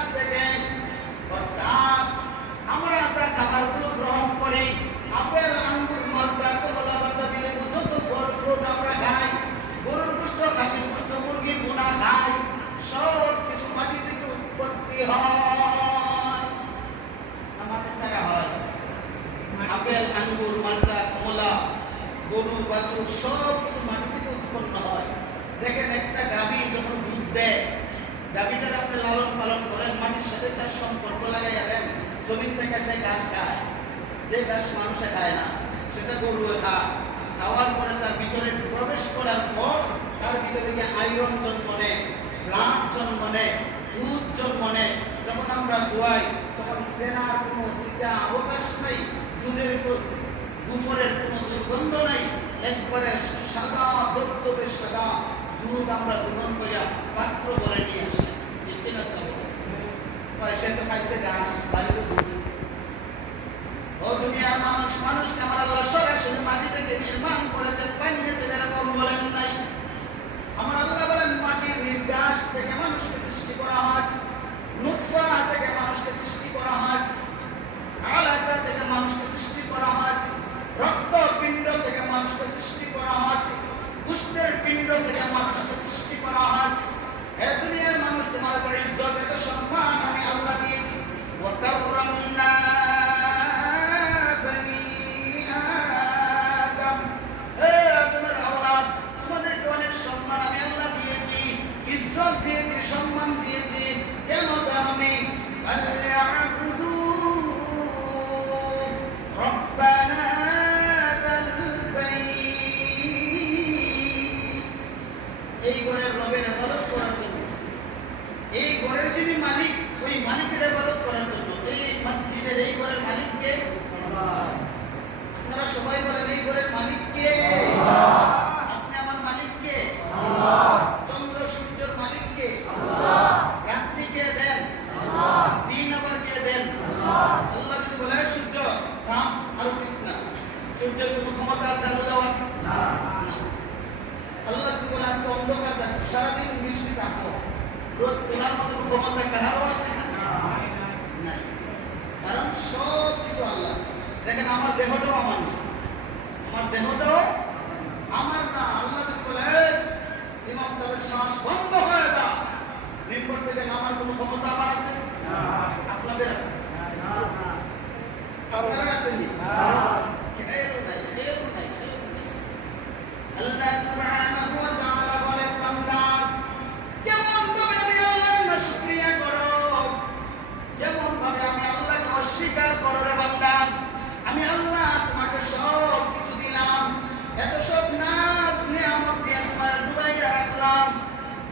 নির্যাস থেকে, অর্থাৎ আমরা যা খাবারগুলো গ্রহণ করি, আপেল, আঙ্গুর, মালটা, কমলা, বাতাবি, লেবু, যত ফল ফ্রুট আমরা খাই, গরুর গোশত, খাসির গোশত, মুরগির বোনা খাই, সব কিছু মাটি থেকে উৎপত্তি হয়, মাটি ছাড়া হয়। আপেল, আঙ্গুর, মালটা, কমলা, গরু, বাছুর সব কিছু মাটি থেকে উৎপন্ন হয়। দেখেন একটা গাভী যখন দুধ দেয়, গাভীটার আপনি লালন পালন করেন, মাটির সাথে তার সম্পর্ক লাগাইয়া দেন, জমিন থেকে সে ঘাস খায়, যে ঘাস মানুষে খায় না সেটা গরু খায়। খাওয়ার পরে তার ভিতরে প্রবেশ করার পর তার ভিতরে থেকে আয়রন জন্ম নেয়, ব্লাড জন্ম নেয়, দুধ জন্ম নেয়। যখন আমরা দোয়াই তখন সেনার কোনো সিটা অবকাশ নেই, দুধের গুফরের কোনো দুর্গন্ধ নাই, একবারে সাদা দপ্তবে সাদা দুধ আমরা গ্রহণ করিয়া পাত্র করে নিয়ে আসি। ঠিক কিনা সে তো খাইছে ঘাস, বাড়ির দুধ। ও দুনিয়ার মানুষ, মানুষকে আমার আল্লাহ সরাসরি মাটি থেকে নির্মাণ করেছেন, বানিয়েছেন, এরকম বলেন নাই। আমার আল্লাহ বলেন মাটির নির্যাস থেকে মানুষকে সৃষ্টি করা হয়েছে, নুতফা থেকে মানুষকে সৃষ্টি করা হয়েছে, আলাকা থেকে মানুষকে সৃষ্টি করা হয়েছে, রক্ত পিণ্ড থেকে মানুষকে সৃষ্টি করা হয়েছে, গোশতের পিণ্ড থেকে মানুষকে সৃষ্টি করা হয়েছে। হে দুনিয়ার মানুষ, তোমার উপর ইজ্জত, এত সম্মান আমি আল্লাহ দিয়েছি। ওয়া কাররামনা বনি আদম, হে আদমের আওলাদ, তোমাদেরকে অনেক সম্মান আমি আল্লাহ দিয়েছি, ইজ্জত দিয়েছি, সম্মান দিয়েছি। কেন জানোনি? আল্লাহু রব্বানা এই ঘরের রবের ইবাদত করার জন্য, এই ঘরের যিনি মালিক ওই মালিকের ইবাদত করার জন্য। এই মসজিদের এই ঘরের মালিক কে? আল্লাহ। আপনারা সবাই বলেন এই ঘরের মালিক কে? আল্লাহ। আপনি আমার মালিক কে? আল্লাহ। চন্দ্র সূর্যের মালিক কে? আল্লাহ। রাত্রি কে দেন? আল্লাহ। দিন আবার কে দেন? আল্লাহ। আল্লাহ যদি বলে সূর্য থাম, আরো কৃষ্ণা, সূর্যের কোনো ক্ষমতা আছে আলো দেওয়ার? না। আল্লাহ যদি বলে আজকে অন্ধকার থাকবে, সারাদিন বৃষ্টি থাকবো, রোদ তোলার মতো ক্ষমতা কাহারও আছে? নাই। কারণ সব কিছু আল্লাহ। দেখেন আমার দেহটাও আমার না, আমার দেহটাও আমার না। আল্লাহ যদি বলে ইমাম সাহেবের শ্বাস বন্ধ হয়ে যা, মেম্বার থেকে নামার কোনো ক্ষমতা আমার আছে? আপনাদের আছে? আপনারা আছেন? কেউ নাই, কেউ নাই, কেউ নাই। আল্লাহ সুবহানাহু ওয়া তাআলা বলেন, বান্দা কেমন ভাবে আমি আল্লাহর নাশকরিয়া করো, যেমন ভাবে আমি আল্লাহকে অস্বীকার করো রে বান্দা। আমি আল্লাহ তোমাকে সব কিছু দিলাম, এত সব নাজ নিয়ামত দিয়ে তোমার ডুবাইয়া রাখলাম।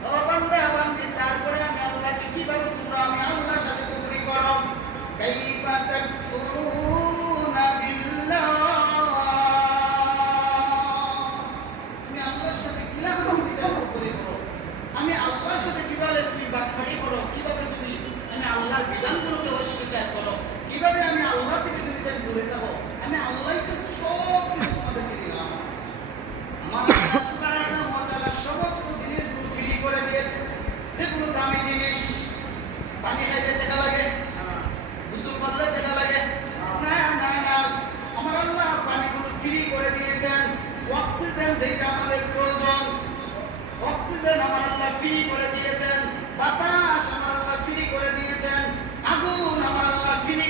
ও বান্দা বান্দি, তারপরে আমি আল্লাহকে কিভাবে তোমরা আমি আল্লাহর সাথে কুফরি করো? কাইফা তাকফুরুনা বিল্লাহ, তুমি আল্লাহর সাথে কিভাবে কুফরি করো? আমি আল্লাহর সাথে কিভাবে তুমি বাটফারি করো? কিভাবে তুমি আমি আল্লাহর বিধানগুলোকে অস্বীকার করো? কিভাবে আমি আল্লাহ থেকে তুমি দূরে থাকো? আমি আল্লাহই তো সব কিছু তোমাদেরকে দিলাম। আমার আল্লাহ সুবহানাহু ওয়া তাআলা সমস্ত জিনিসগুলো ফ্রি করে দিয়েছে, যেগুলো দামি জিনিস। পানি খাইলে টাকা লাগে, গোসল করলে টাকা লাগে না, না, না। আমার আল্লাহ পানিগুলো ফ্রি করে দিয়েছেন। অক্সিজেন যেটা আমাদের প্রয়োজন, অক্সিজেন আমার আল্লাহ ফ্রি করে দিয়েছেন। বাতাস আমার আল্লাহ ফ্রি করে দিয়েছেন। আগুন আমার আল্লাহ ফ্রি